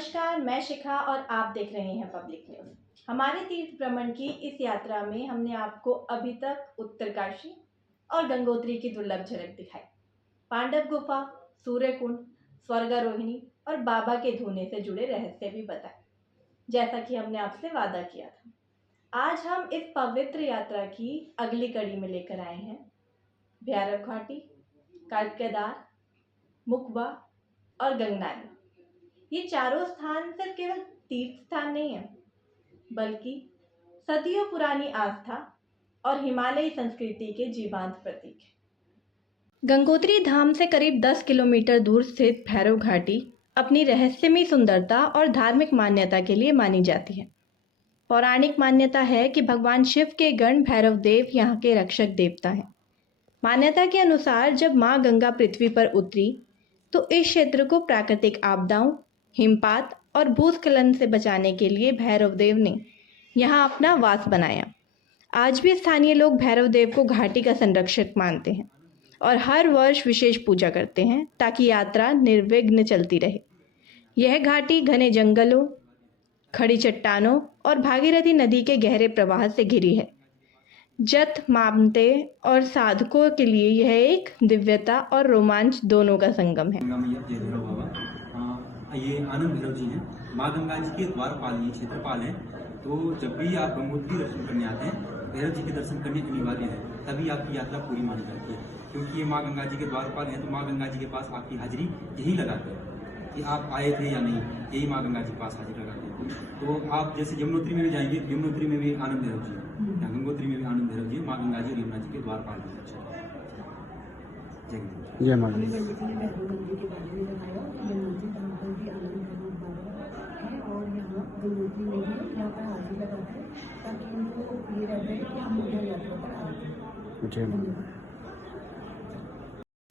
नमस्कार, मैं शिखा और आप देख रहे हैं पब्लिक न्यूज़। हमारे तीर्थ भ्रमण की इस यात्रा में हमने आपको अभी तक उत्तरकाशी और गंगोत्री की दुर्लभ झलक दिखाई। पांडव गुफा, सूर्य कुंड, स्वर्गारोहिणी और बाबा के धूने से जुड़े रहस्य भी बताए, जैसा कि हमने आपसे वादा किया था। आज हम इस पवित्र यात्रा की अगली कड़ी में लेकर आए हैं भैरव घाटी, कल्प केदार, मुखबा और गंगनारी। ये चारों स्थान सिर्फ केवल तीर्थ स्थान नहीं है, बल्कि सदियों पुरानी आस्था और हिमालयी संस्कृति के जीवंत प्रतीक है। गंगोत्री धाम से करीब 10 किलोमीटर दूर स्थित भैरव घाटी अपनी रहस्यमयी सुंदरता और धार्मिक मान्यता के लिए मानी जाती है। पौराणिक मान्यता है कि भगवान शिव के गण भैरव देव यहाँ के रक्षक देवता हैं। मान्यता के अनुसार जब माँ गंगा पृथ्वी पर उतरी तो इस क्षेत्र को प्राकृतिक आपदाओं, हिमपात और भूस्खलन से बचाने के लिए भैरव देव ने यहाँ अपना वास बनाया। आज भी स्थानीय लोग भैरव देव को घाटी का संरक्षक मानते हैं और हर वर्ष विशेष पूजा करते हैं ताकि यात्रा निर्विघ्न चलती रहे। यह घाटी घने जंगलों, खड़ी चट्टानों और भागीरथी नदी के गहरे प्रवाह से घिरी है। जत मानते और साधकों के लिए यह एक दिव्यता और रोमांच दोनों का संगम है। ये आनंद भैरव जी हैं, माँ गंगा जी के द्वारपाल, ये क्षेत्रपाल हैं। तो जब भी आप गंगोत्री दर्शन करने आते हैं, भैरव जी के दर्शन करने अनिवार्य है, तभी आपकी यात्रा पूरी मानी जाती है। क्योंकि ये माँ गंगा जी के द्वारपाल हैं, तो माँ गंगा जी के पास आपकी हाजिरी यही लगाते हैं कि आप आए थे या नहीं, यही माँ गंगा जी के पास हाजिरी लगाते हैं। तो आप जैसे यमुनोत्री में भी जाएंगे, यमुनोत्री में भी आनंद भैरव जी, गंगोत्री में भी आनंद भैरव जी, माँ गंगा जी और यमुना जी के द्वारपाल हैं। जय माँ।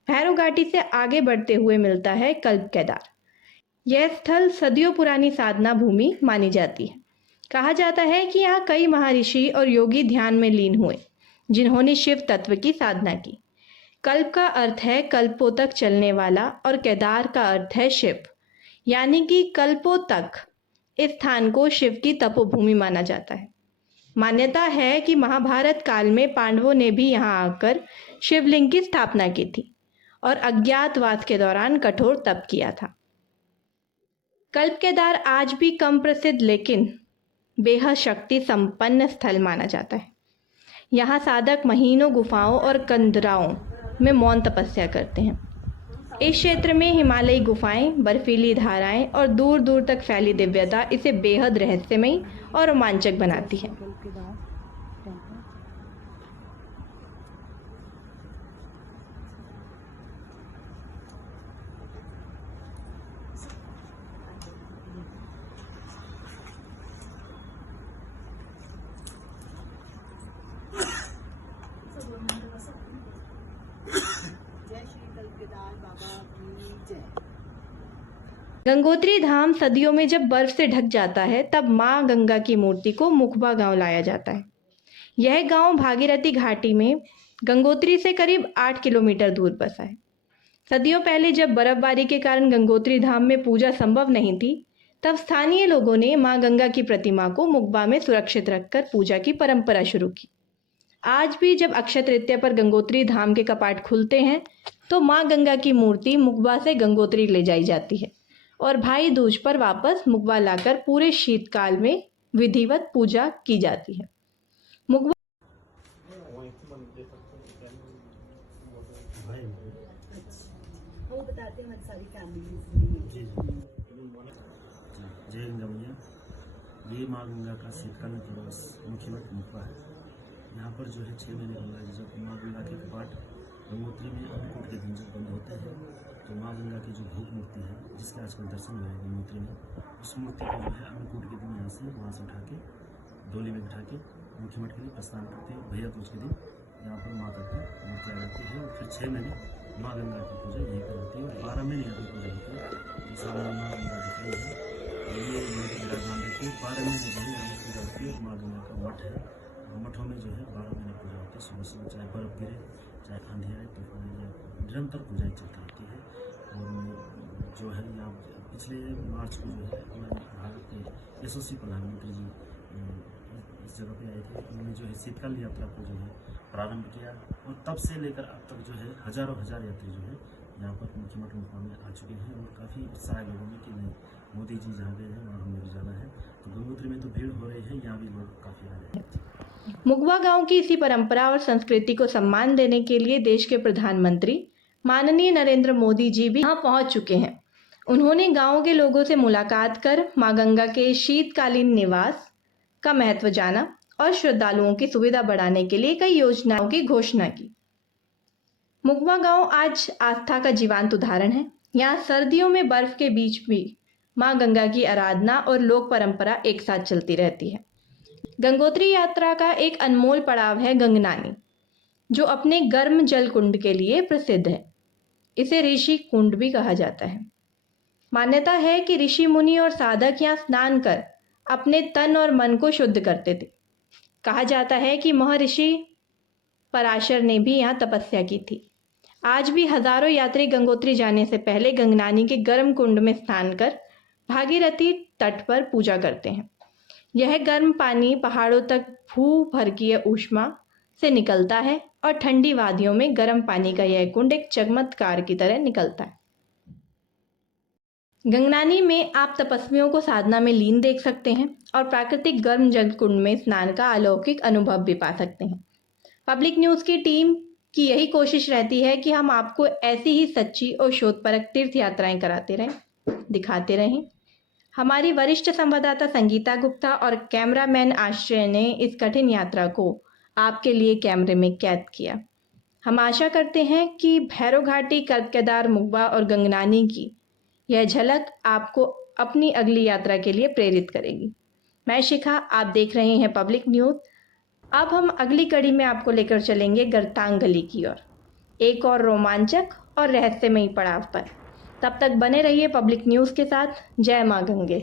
भैरव घाटी से आगे बढ़ते हुए मिलता है कल्प केदार। यह स्थल सदियों पुरानी साधना भूमि मानी जाती है। कहा जाता है कि यहाँ कई महर्षि और योगी ध्यान में लीन हुए, जिन्होंने शिव तत्व की साधना की। कल्प का अर्थ है कल्पों तक चलने वाला और केदार का अर्थ है शिव, यानी कि कल्पों तक इस स्थान को शिव की तपोभूमि माना जाता है। मान्यता है कि महाभारत काल में पांडवों ने भी यहाँ आकर शिवलिंग की स्थापना की थी और अज्ञातवास के दौरान कठोर तप किया था। कल्प केदार आज भी कम प्रसिद्ध लेकिन बेहद शक्ति संपन्न स्थल माना जाता है। यहाँ साधक महीनों गुफाओं और कंदराओं में मौन तपस्या करते हैं। इस क्षेत्र में हिमालयी गुफाएं, बर्फीली धाराएं और दूर दूर तक फैली दिव्यता इसे बेहद रहस्यमयी और रोमांचक बनाती है। गंगोत्री धाम सदियों में जब बर्फ से ढक जाता है तब माँ गंगा की मूर्ति को मुखबा गांव लाया जाता है। यह गांव भागीरथी घाटी में गंगोत्री से करीब 8 किलोमीटर दूर बसा है। सदियों पहले जब बर्फबारी के कारण गंगोत्री धाम में पूजा संभव नहीं थी, तब स्थानीय लोगों ने माँ गंगा की प्रतिमा को मुखबा में सुरक्षित रखकर पूजा की परंपरा शुरू की। आज भी जब अक्षय तृतीया पर गंगोत्री धाम के कपाट खुलते हैं तो माँ गंगा की मूर्ति मुखबा से गंगोत्री ले जाई जाती है और भाई दूज पर वापस मुखबा लाकर पूरे शीतकाल में विधिवत पूजा की जाती है। मुखबा वो बताते हैं हमारी सारी फैमिली। जय गंगा मैया। ये माँ गंगा का शीतकाल में दिवस मुख्यमंत्री मुखबा है। यहाँ पर जो है 6 महीने गंगा जी, जब माँ गंगा के कपाट गंगोत्री में अन्नकूट के दिन जब बंद होते हैं तो माँ गंगा की जो भूख मूर्ति है, जिसके आजकल दर्शन हुए हैं गंगोत्री में, उस मूर्ति को जो है अन्नकूट के दिन वहाँ से उठा के डोली में बिठा के मुख्यमंत्री के लिए प्रस्थान करते हैं। भैया दूज के दिन यहाँ पर माता की मूर्ति आ जाती है और फिर 6 महीने माँ गंगा की पूजा यहीं पर होती है और 12 महीने यहाँ पर पूजा होती है। सामने माँ गंगा दिख रही है, ये विराजमान रहती है। 12 महीने जो है यहाँ पर पूजा होती है। माँ गंगा का मठ है, मठों में जो है 12 महीने पूजा होती है। सुबह सुबह चाहे बर्फ गिरे, चाहे आंधी आए, तूफान आए, निरंतर पूजाएं चलती रहती है। और जो है यहाँ पिछले मार्च को जो है यशस्वी प्रधानमंत्री जी इस जगह पे आए थे। उन्होंने जो है शीतकाल यात्रा को जो है प्रारंभ किया और तब से लेकर अब तक जो है हजारों हजार यात्री जो है यहाँ पर मुख्यमंत्री मुकाम में आ चुके हैं और काफ़ी उत्साह है लोगों में कि नहीं, मोदी जी जहाँ गए हैं वहाँ हमें भी जाना है। तो गंगोत्री में तो भीड़ हो रही है, यहाँ भी लोग काफ़ी आ रहे हैं। मुगवा गांव की इसी परंपरा और संस्कृति को सम्मान देने के लिए देश के प्रधानमंत्री माननीय नरेंद्र मोदी जी भी यहाँ पहुंच चुके हैं। उन्होंने गांव के लोगों से मुलाकात कर मां गंगा के शीतकालीन निवास का महत्व जाना और श्रद्धालुओं की सुविधा बढ़ाने के लिए कई योजनाओं की घोषणा की। मुगवा गांव आज आस्था का जीवंत उदाहरण है। यहाँ सर्दियों में बर्फ के बीच भी मां गंगा की आराधना और लोक परंपरा एक साथ चलती रहती है। गंगोत्री यात्रा का एक अनमोल पड़ाव है गंगनानी, जो अपने गर्म जल कुंड के लिए प्रसिद्ध है। इसे ऋषि कुंड भी कहा जाता है। मान्यता है कि ऋषि मुनि और साधक यहाँ स्नान कर अपने तन और मन को शुद्ध करते थे। कहा जाता है कि महर्षि पराशर ने भी यहाँ तपस्या की थी। आज भी हजारों यात्री गंगोत्री जाने से पहले गंगनानी के गर्म कुंड में स्नान कर भागीरथी तट पर पूजा करते हैं। यह गर्म पानी पहाड़ों तक भूभर्गीय ऊष्मा से निकलता है और ठंडी वादियों में गर्म पानी का यह कुंड एक चमत्कार की तरह निकलता है। गंगनानी में आप तपस्वियों को साधना में लीन देख सकते हैं और प्राकृतिक गर्म जल कुंड में स्नान का अलौकिक अनुभव भी पा सकते हैं। पब्लिक न्यूज़ की टीम की यही कोशिश रहती है कि हम आपको ऐसी ही सच्ची और शोधपरक तीर्थ यात्राएं कराते रहें, दिखाते रहें। हमारी वरिष्ठ संवाददाता संगीता गुप्ता और कैमरामैन आश्रय ने इस कठिन यात्रा को आपके लिए कैमरे में कैद किया। हम आशा करते हैं कि भैरव घाटी, कर्क केदार, मुगवा और गंगनानी की यह झलक आपको अपनी अगली यात्रा के लिए प्रेरित करेगी। मैं शिखा, आप देख रहे हैं पब्लिक न्यूज़। अब हम अगली कड़ी में आपको लेकर चलेंगे गरतांग गली की ओर, एक और रोमांचक और रहस्यमयी पड़ाव पर। तब तक बने रहिए पब्लिक न्यूज़ के साथ। जय मां गंगे।